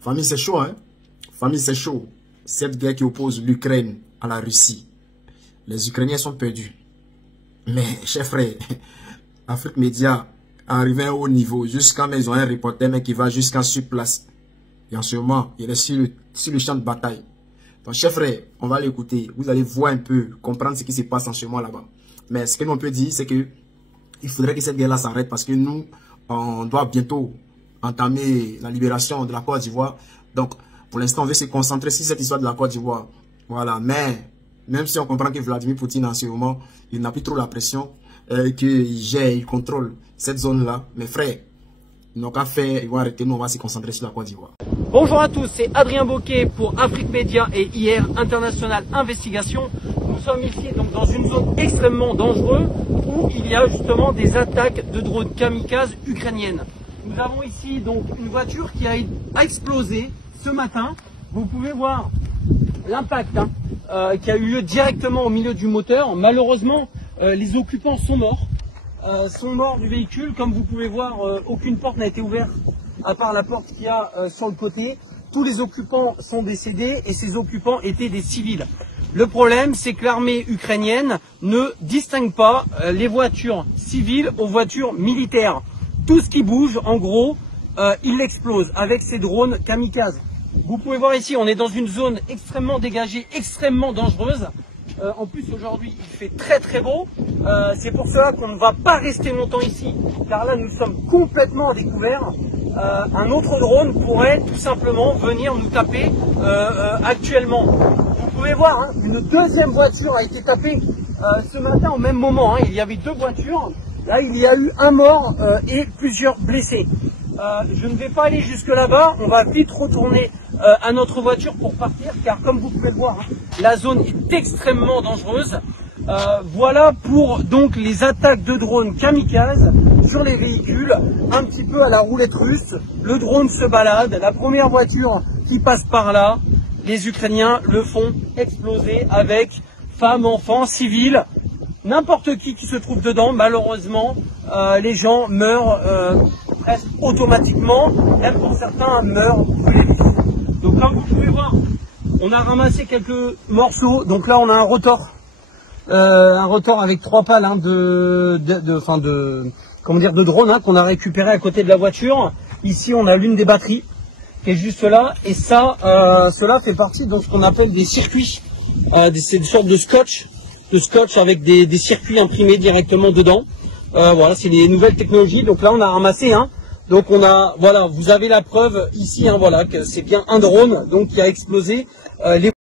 Famille, c'est chaud, hein? Famille, c'est chaud. Cette guerre qui oppose l'Ukraine à la Russie. Les Ukrainiens sont perdus. Mais, chers frères, Afrique Média arrivé à un haut niveau jusqu'à quand ils ont un reporter mais qui va jusqu'à sur place. Et en ce moment, il est sur le champ de bataille. Donc, chers frères, on va l'écouter. Vous allez voir un peu, comprendre ce qui se passe en ce moment là-bas. Mais ce que l'on peut dire, c'est que il faudrait que cette guerre-là s'arrête parce que nous, on doit bientôt entamer la libération de la Côte d'Ivoire. Donc, pour l'instant, on veut se concentrer sur cette histoire de la Côte d'Ivoire. Voilà, mais même si on comprend que Vladimir Poutine, en ce moment, il n'a plus trop la pression, qu'il gère, il contrôle cette zone-là. Mais frère, ils n'ont qu'à faire, ils vont arrêter, nous, on va se concentrer sur la Côte d'Ivoire. Bonjour à tous, c'est Adrien Bocquet pour Afrique Média et IR International Investigation. Nous sommes ici donc dans une zone extrêmement dangereuse où il y a justement des attaques de drones kamikazes ukrainiennes. Nous avons ici donc une voiture qui a explosé ce matin. Vous pouvez voir l'impact qui a eu lieu directement au milieu du moteur. Malheureusement, les occupants sont morts du véhicule. Comme vous pouvez voir, aucune porte n'a été ouverte à part la porte qu'il y a sur le côté. Tous les occupants sont décédés et ces occupants étaient des civils. Le problème, c'est que l'armée ukrainienne ne distingue pas les voitures civiles aux voitures militaires. Tout ce qui bouge, en gros, il l'explose avec ces drones kamikazes. Vous pouvez voir ici, on est dans une zone extrêmement dégagée, extrêmement dangereuse. En plus, aujourd'hui, il fait très très beau. C'est pour cela qu'on ne va pas rester longtemps ici, car là, nous sommes complètement à découvert. Un autre drone pourrait tout simplement venir nous taper actuellement. Vous pouvez voir, hein, une deuxième voiture a été tapée ce matin au même moment. Hein. Il y avait deux voitures. Là, il y a eu un mort et plusieurs blessés. Je ne vais pas aller jusque là-bas. On va vite retourner à notre voiture pour partir, car comme vous pouvez le voir, hein, la zone est extrêmement dangereuse. Voilà pour donc les attaques de drones kamikazes sur les véhicules, un petit peu à la roulette russe. Le drone se balade, la première voiture qui passe par là, les Ukrainiens le font exploser avec femmes, enfants, civils, n'importe qui se trouve dedans. Malheureusement, les gens meurent presque automatiquement, même pour certains meurent brûlés. Donc comme vous pouvez voir, on a ramassé quelques morceaux. Donc là, on a un rotor avec 3 pales hein, de drone hein, qu'on a récupéré à côté de la voiture. Ici, on a l'une des batteries qui est juste là, et ça, cela fait partie de ce qu'on appelle des circuits. C'est une sorte de scotch avec des circuits imprimés directement dedans. Voilà, c'est les nouvelles technologies. Donc là, on a ramassé un. Donc on a, voilà, vous avez la preuve ici, hein, voilà, que c'est bien un drone donc qui a explosé.